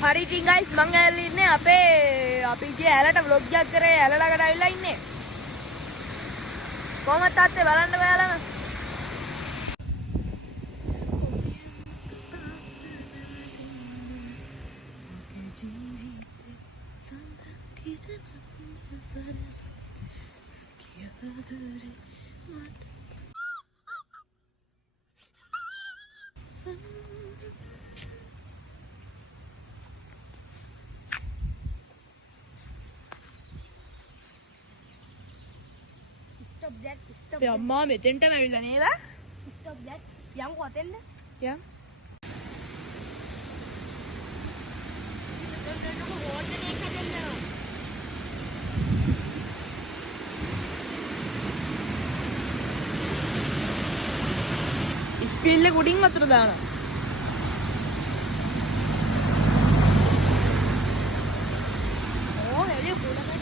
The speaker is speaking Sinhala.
හරි ඉතින් guys මං ඇවිල්ලා ඉන්නේ අපේ අපි ගියේ ඇලට vlog එකක් කරේ ඇල ළඟට ඇවිල්ලා ඉන්නේ. කොහමද තාත්තේ බලන්න ඔයාලම? Stop that. Stop අපේ අම්මා මෙතෙන්ටම ඇවිල්ලා නේද? Stop that. යම්කෝ අතෙන්ද? යම්. ස්පීල් එක උඩින් වතුර දානවා. ඕ එළිය පොඩකට